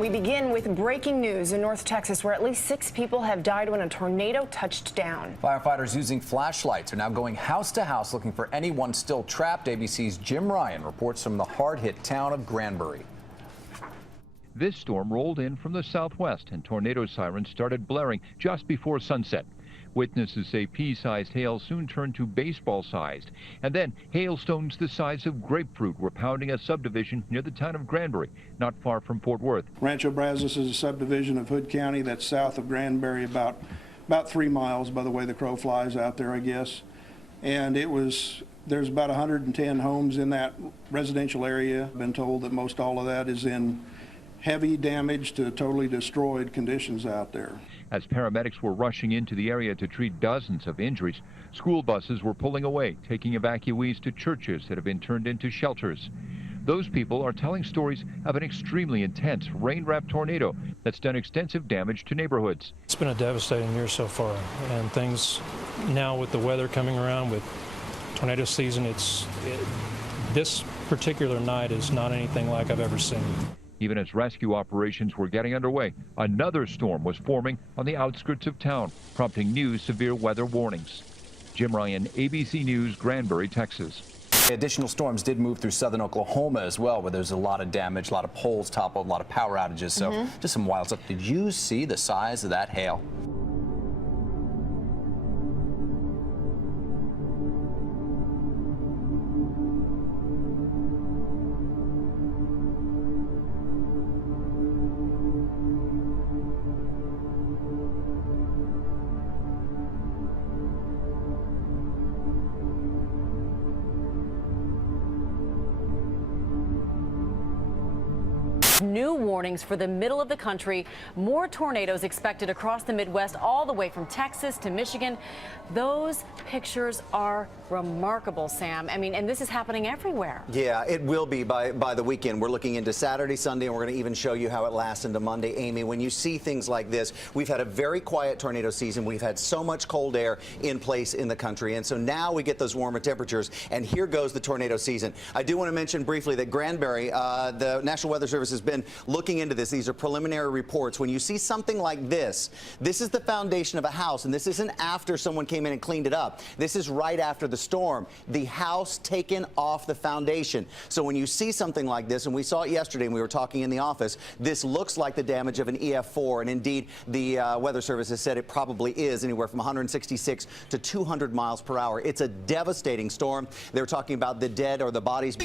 We begin with breaking news in North Texas, where at least 6 people have died when a tornado touched down. Firefighters using flashlights are now going house to house looking for anyone still trapped. ABC's Jim Ryan reports from the hard-hit town of Granbury. This storm rolled in from the southwest, and tornado sirens started blaring just before sunset. Witnesses say pea-sized hail soon turned to baseball-sized, and then hailstones the size of grapefruit were pounding a subdivision near the town of Granbury, not far from Fort Worth. Rancho Brazos is a subdivision of Hood County that's south of Granbury, about 3 miles by the way the crow flies out there, I guess. And there's about 110 homes in that residential area. I've been told that most all of that is in heavy damage to totally destroyed conditions out there. As paramedics were rushing into the area to treat dozens of injuries, school buses were pulling away, taking evacuees to churches that have been turned into shelters. Those people are telling stories of an extremely intense rain-wrapped tornado that's done extensive damage to neighborhoods. It's been a devastating year so far, and things now with the weather coming around with tornado season, this particular night is not anything like I've ever seen. Even as rescue operations were getting underway, another storm was forming on the outskirts of town, prompting new severe weather warnings. Jim Ryan, ABC News, Granbury, Texas. Additional storms did move through southern Oklahoma as well, where there's a lot of damage, a lot of poles toppled, a lot of power outages. So just some wild stuff. Did you see the size of that hail? New warnings for the middle of the country. More tornadoes expected across the Midwest, all the way from Texas to Michigan. Those pictures are remarkable, Sam. I mean, and this is happening everywhere. Yeah, it will be by the weekend. We're looking into Saturday, Sunday, and we're going to even show you how it lasts into Monday. Amy, when you see things like this, we've had a very quiet tornado season. We've had so much cold air in place in the country, and so now we get those warmer temperatures, and here goes the tornado season. I do want to mention briefly that Granbury, the National Weather Service has been looking into this. These are preliminary reports. When you see something like this is the foundation of a house, and this isn't after someone came in and cleaned it up. This is right after the storm. The house taken off the foundation. So when you see something like this, and we saw it yesterday and we were talking in the office, this looks like the damage of an EF4, and indeed the Weather Service has said it probably is anywhere from 166 to 200 miles per hour. It's a devastating storm. They're talking about the dead or the bodies.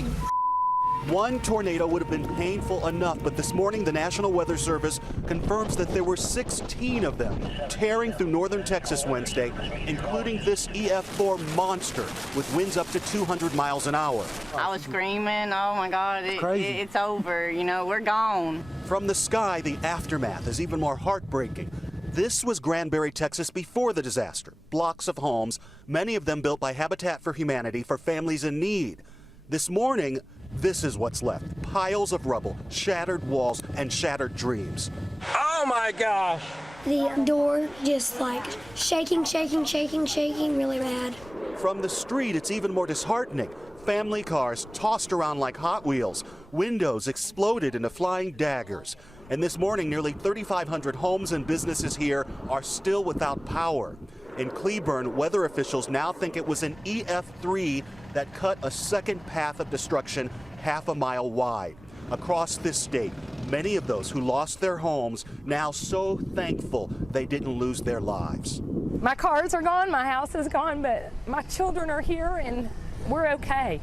One tornado would have been painful enough, but this morning the National Weather Service confirms that there were 16 of them tearing through northern Texas Wednesday, including this EF4 monster with winds up to 200 miles an hour. I was screaming, oh my God, it's over, you know, we're gone. From the sky, the aftermath is even more heartbreaking. This was Granbury, Texas before the disaster. Blocks of homes, many of them built by Habitat for Humanity for families in need. This morning, this is what's left. Piles of rubble, shattered walls, and shattered dreams. Oh my gosh! The door just like shaking really bad. From the street, it's even more disheartening. Family cars tossed around like Hot Wheels. Windows exploded into flying daggers. And this morning, nearly 3,500 homes and businesses here are still without power. In Cleburne, weather officials now think it was an EF3 that cut a second path of destruction half a mile wide. Across this state, many of those who lost their homes now so thankful they didn't lose their lives. My cars are gone, my house is gone, but my children are here and we're okay.